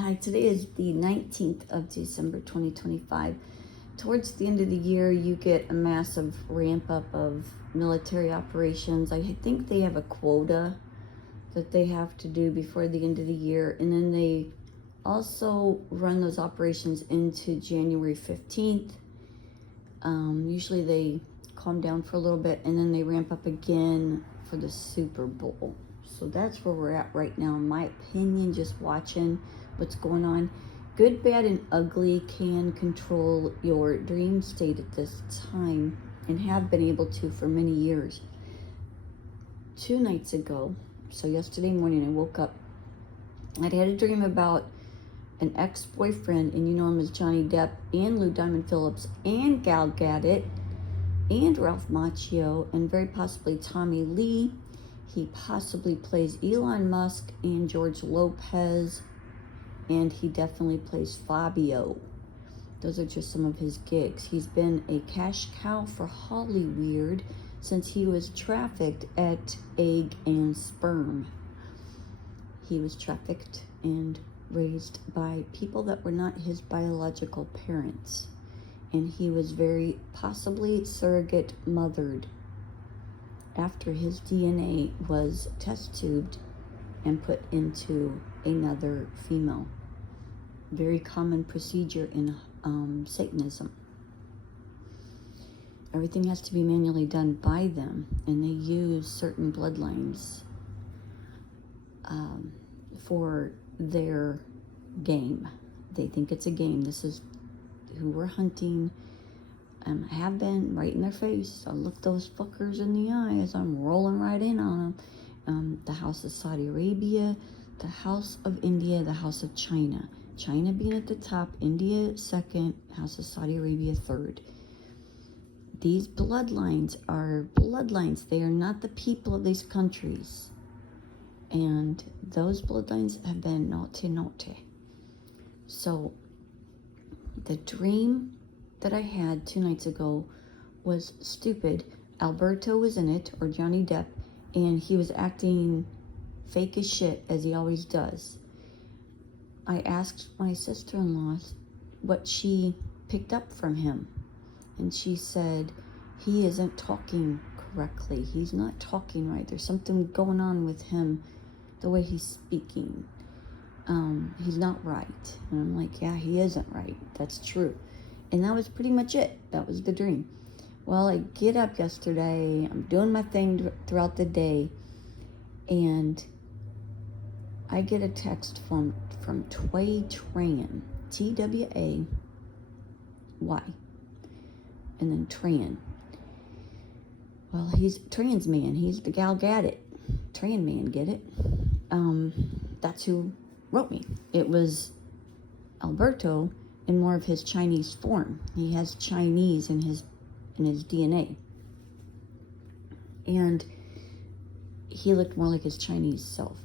Hi, today is the 19th of December 2025. Towards the end of the year, you get a massive ramp up of military operations. I think they have a quota that they have to do before the end of the year, and then they also run those operations into January 15th. Usually they calm down for a little bit and then they ramp up again for the Super Bowl. So that's where we're at right now, in my opinion, just watching what's going on. Good, bad, and ugly can control your dream state at this time and have been able to for many years. 2 nights ago, so yesterday morning, I woke up. I'd had a dream about an ex-boyfriend, and you know him as Johnny Depp and Lou Diamond Phillips and Gal Gadot and Ralph Macchio and very possibly Tommy Lee. He possibly plays Elon Musk and George Lopez, and he definitely plays Fabio. Those are just some of his gigs. He's been a cash cow for Hollywood since he was trafficked at egg and sperm. He was trafficked and raised by people that were not his biological parents. And he was very possibly surrogate mothered after his DNA was test tubed and put into another female. Very common procedure in Satanism. Everything has to be manually done by them, and they use certain bloodlines for their game. They think it's a game. This is who we're hunting. Have been right in their face. I look those fuckers in the eye as I'm rolling right in on them. The House of Saudi Arabia, the House of India, the House of China. China being at the top, India second, House of Saudi Arabia third. These bloodlines are bloodlines. They are not the people of these countries. And those bloodlines have been naughty. So the dream that I had 2 nights ago was stupid. Alberto was in it, or Johnny Depp, and he was acting fake as shit, as he always does. I asked my sister-in-law what she picked up from him, and she said, he isn't talking correctly. He's not talking right. There's something going on with him, the way he's speaking. He's not right. And I'm like, yeah, he isn't right. That's true. And that was pretty much it. That was the dream. Well, I get up yesterday. I'm doing my thing throughout the day. And I get a text from Tway Tran. Tway. And then Tran. Well, he's Trans Man. He's the Gal Gadot. Tran Man, get it? That's who wrote me. It was Alberto in more of his Chinese form. He has Chinese in his DNA. And he looked more like his Chinese self.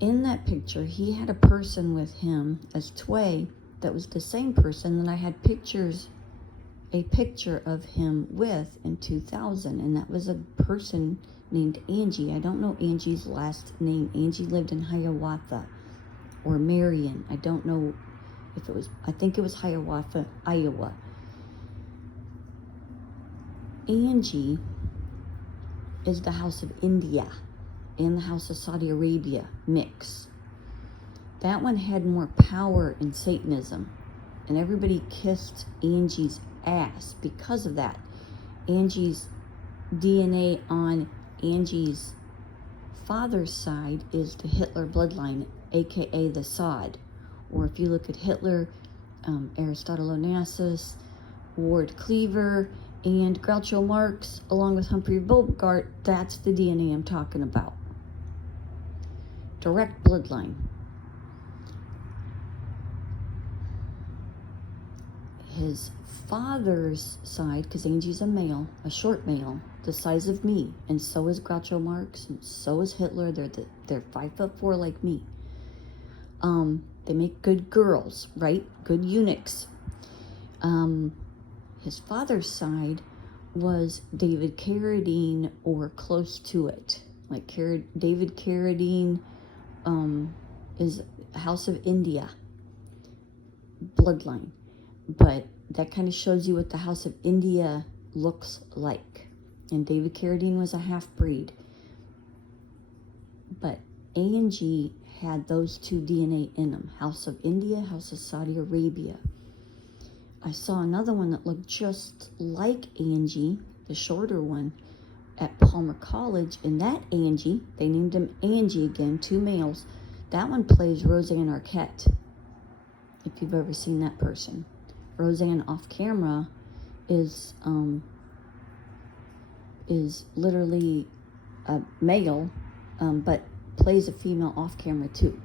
In that picture, he had a person with him as Tway that was the same person that I had a picture of him with in 2000, and that was a person named Angie. I don't know Angie's last name. Angie lived in Hiawatha or Marion. I don't know if it was, I think it was Hiawatha, Iowa. Angie is the House of India and the House of Saudi Arabia mix. That one had more power in Satanism, and everybody kissed Angie's ass because of that. Angie's DNA on Angie's father's side is the Hitler bloodline, aka the Sod. Or if you look at Hitler, Aristotle Onassis, Ward Cleaver, and Groucho Marx, along with Humphrey Bogart, that's the DNA I'm talking about. Direct bloodline. His father's side, because Angie's a male, a short male, the size of me, and so is Groucho Marx, and so is Hitler. They're 5'4" like me. They make good girls, right? Good eunuchs. His father's side was David Carradine or close to it. Like David Carradine is House of India bloodline. But that kind of shows you what the House of India looks like. And David Carradine was a half-breed. But Angie had those two DNA in them. House of India, House of Saudi Arabia. I saw another one that looked just like Angie, the shorter one, at Palmer College. And that Angie, they named him Angie again, 2 males. That one plays Roseanne Arquette, if you've ever seen that person. Roseanne off camera is literally a male, but plays a female off camera too.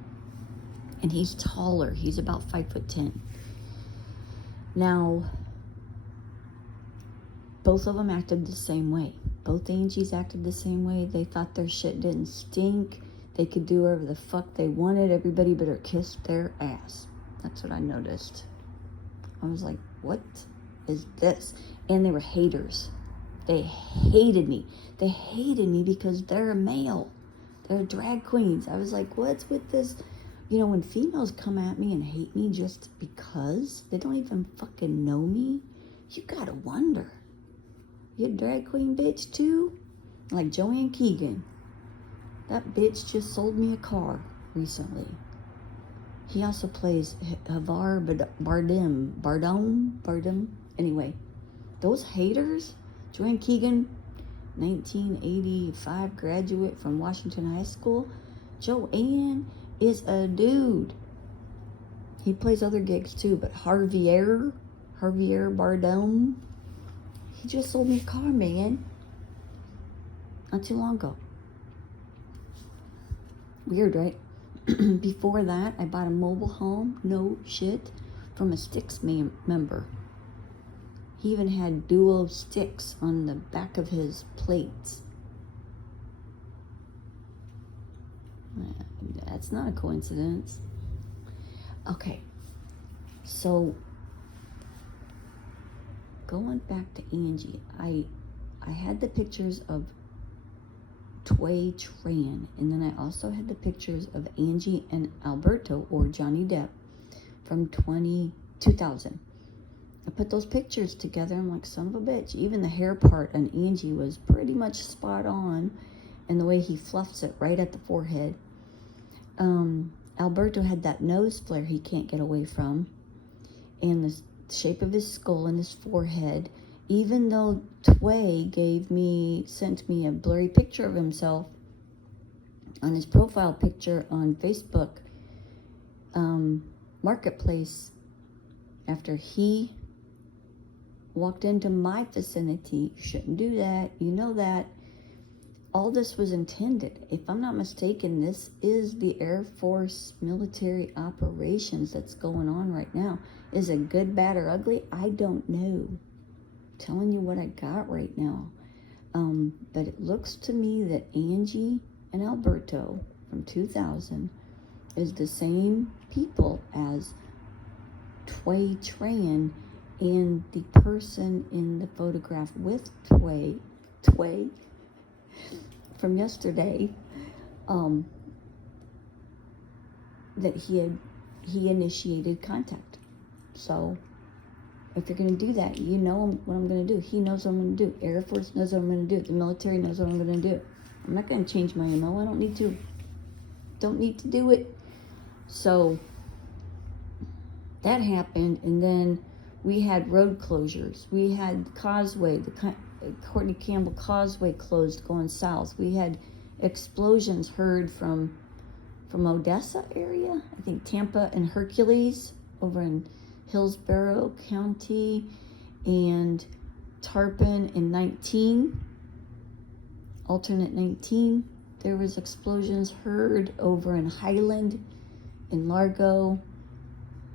And he's taller. He's about 5'10". Now, both of them acted the same way. Both Angies acted the same way. They thought their shit didn't stink. They could do whatever the fuck they wanted. Everybody better kiss their ass. That's what I noticed. I was like, what is this? And they were haters. They hated me. They hated me because they're a male. They're drag queens. I was like, what's with this? You know, when females come at me and hate me just because they don't even fucking know me, you gotta wonder. You a drag queen bitch too? Like Joanne Keegan. That bitch just sold me a car recently. He also plays Javier Bardem. Anyway, those haters, Joanne Keegan, 1985 graduate from Washington High School. Joanne is a dude. He plays other gigs too, but Javier Bardem, he just sold me a car, man. Not too long ago. Weird, right? Before that, I bought a mobile home, no shit, from a Styx member. He even had duo Styx on the back of his plates. That's not a coincidence. Okay, so going back to Angie, I had the pictures of Tway Tran, and then I also had the pictures of Angie and Alberto, or Johnny Depp, from 2000. I put those pictures together. I'm like, son of a bitch. Even the hair part on Angie was pretty much spot on, and the way he fluffs it right at the forehead. Alberto had that nose flare he can't get away from, and the shape of his skull and his forehead. Even though Tway sent me a blurry picture of himself on his profile picture on Facebook Marketplace, after he walked into my vicinity. You shouldn't do that. You know that. All this was intended. If I'm not mistaken, this is the Air Force military operations that's going on right now. Is it good, bad, or ugly? I don't know. I'm telling you what I got right now. But it looks to me that Angie and Alberto from 2000 is the same people as Tway Tran, and the person in the photograph with Tway from yesterday, that he initiated contact. So if you're going to do that, you know what I'm going to do. He knows what I'm going to do. Air Force knows what I'm going to do. The military knows what I'm going to do. I'm not going to change my MO. I don't need to do it. So that happened, and then we had road closures. We had Causeway, the Courtney Campbell Causeway closed going south. We had explosions heard from Odessa area, I think Tampa and Hercules over in Hillsborough County, and Tarpon in 19, alternate 19. There was explosions heard over in Highland, in Largo.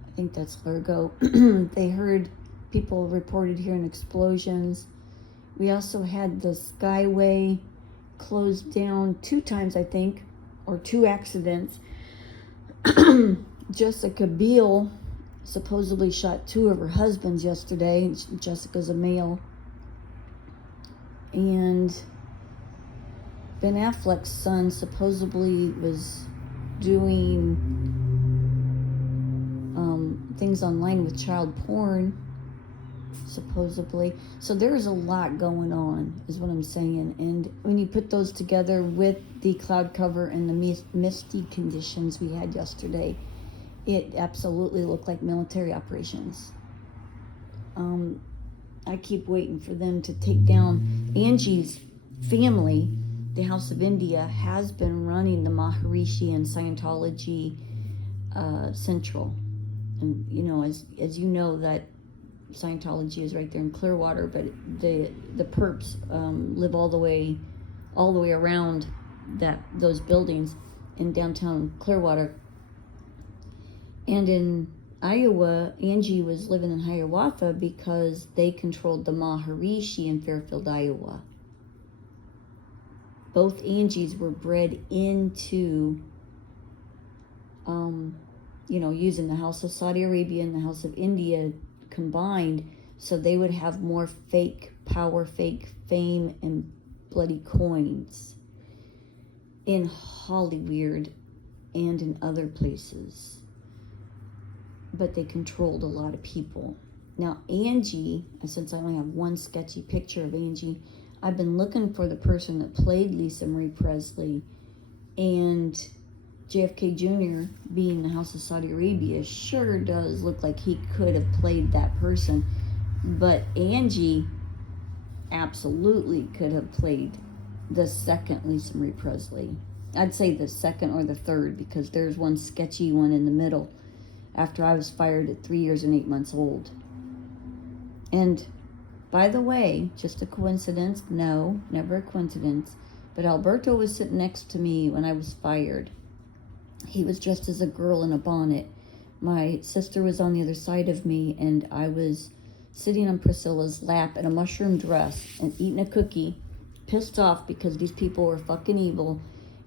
I think that's Largo. They heard people reported hearing explosions. We also had the Skyway closed down 2 times, I think, or 2 accidents. Jessica Biel supposedly shot 2 of her husbands yesterday. Jessica's a male. And Ben Affleck's son supposedly was doing things online with child porn, supposedly. So there's a lot going on, is what I'm saying. And when you put those together with the cloud cover and the misty conditions we had yesterday, it absolutely looked like military operations. I keep waiting for them to take down Angie's family. The House of India has been running the Maharishi and Scientology Central. And you know, as you know, that Scientology is right there in Clearwater, but the perps live all the way around those buildings in downtown Clearwater. And in Iowa, Angie was living in Hiawatha because they controlled the Maharishi in Fairfield, Iowa. Both Angies were bred into, using the House of Saudi Arabia and the House of India combined, so they would have more fake power, fake fame, and bloody coins in Hollywood and in other places. But they controlled a lot of people. Now Angie, since I only have one sketchy picture of Angie, I've been looking for the person that played Lisa Marie Presley, and JFK Jr. being the House of Saudi Arabia sure does look like he could have played that person. But Angie absolutely could have played the second Lisa Marie Presley. I'd say the second or the third, because there's one sketchy one in the middle after I was fired at 3 years and 8 months old. And by the way, just a coincidence? No, never a coincidence. But Alberto was sitting next to me when I was fired. He was dressed as a girl in a bonnet. My sister was on the other side of me, and I was sitting on Priscilla's lap in a mushroom dress and eating a cookie, pissed off because these people were fucking evil.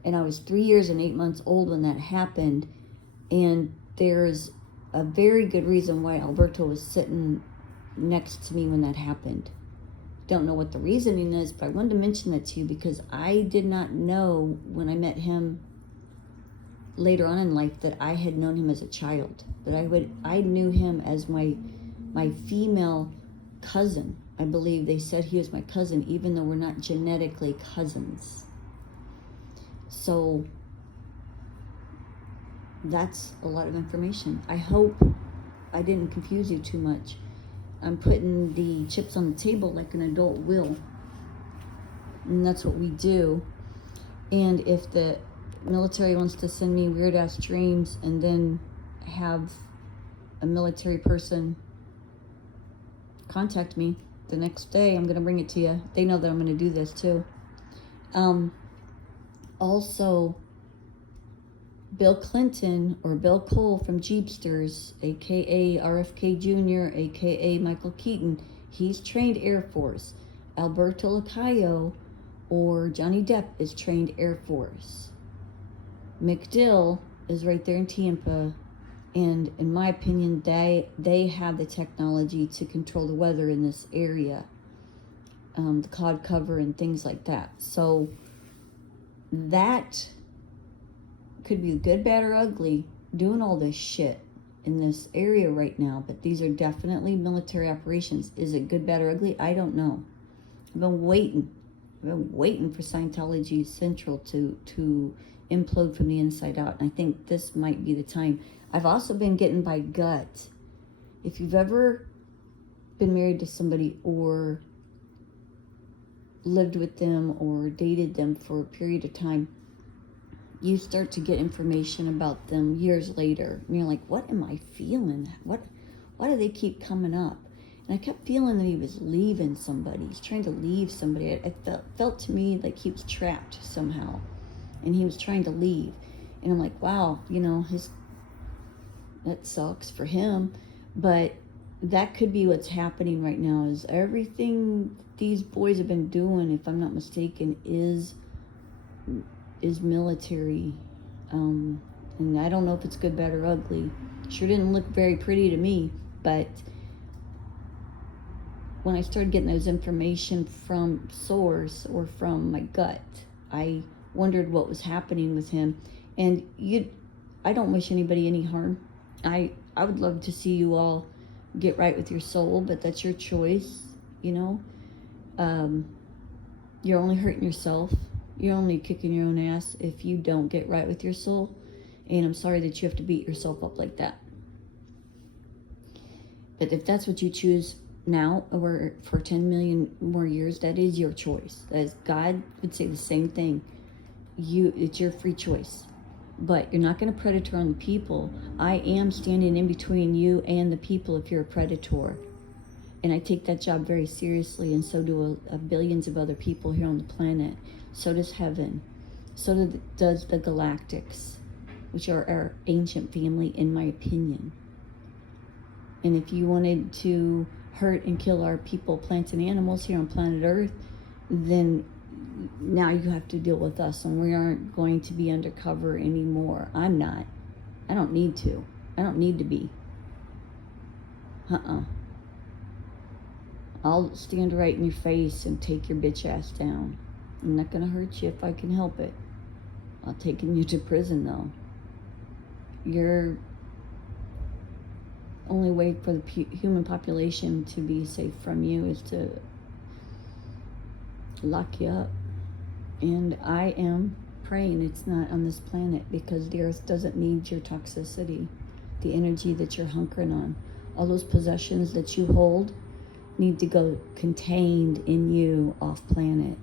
And I was 3 years and 8 months old when that happened. And there's a very good reason why Alberto was sitting next to me when that happened. Don't know what the reasoning is, but I wanted to mention that to you because I did not know when I met him later on in life that I had known him as a child. But I knew him as my female cousin. I believe they said he was my cousin, even though we're not genetically cousins. So that's a lot of information. I hope I didn't confuse you too much. I'm putting the chips on the table like an adult will. And that's what we do. And if the military wants to send me weird ass dreams and then have a military person contact me the next day, I'm going to bring it to you. They know that I'm going to do this too. Also, Bill Clinton, or Bill Cole from Jeepsters, aka RFK Jr., aka Michael Keaton, he's trained Air Force. Alberto Lacayo, or Johnny Depp, is trained Air Force. McDill is right there in Tampa, and in my opinion, they have the technology to control the weather in this area, the cloud cover and things like that. So that could be good, bad, or ugly, doing all this shit in this area right now, but these are definitely military operations. Is it good, bad, or ugly? I don't know. I've been waiting for Scientology Central to implode from the inside out, and I think this might be the time. I've also been getting by gut. If you've ever been married to somebody or lived with them or dated them for a period of time, you start to get information about them years later. And you're like, what am I feeling? Why do they keep coming up? And I kept feeling that he was leaving somebody. He's trying to leave somebody. It felt to me like he was trapped somehow. And he was trying to leave. And I'm like, wow, that sucks for him. But that could be what's happening right now, is everything these boys have been doing, if I'm not mistaken, is military. And I don't know if it's good, bad, or ugly. Sure didn't look very pretty to me, but when I started getting those information from source or from my gut, I wondered what was happening with him. And I don't wish anybody any harm. I I would love to see you all get right with your soul, but that's your choice, you know. You're only hurting yourself. You're only kicking your own ass if you don't get right with your soul. And I'm sorry that you have to beat yourself up like that. But if that's what you choose now or for 10 million more years, that is your choice. As God would say the same thing. It's your free choice. But you're not going to predator on the people. I am standing in between you and the people if you're a predator. And I take that job very seriously, and so do billions of other people here on the planet. So does heaven. So does the galactics, which are our ancient family, in my opinion. And if you wanted to hurt and kill our people, plants, and animals here on planet Earth, then now you have to deal with us, and we aren't going to be undercover anymore. I'm not. I don't need to. I don't need to be. I'll stand right in your face and take your bitch ass down. I'm not gonna hurt you if I can help it. I'll take you to prison though. Your only way for the human population to be safe from you is to lock you up. And I am praying it's not on this planet, because the earth doesn't need your toxicity, the energy that you're hunkering on. All those possessions that you hold need to go contained in you off planet.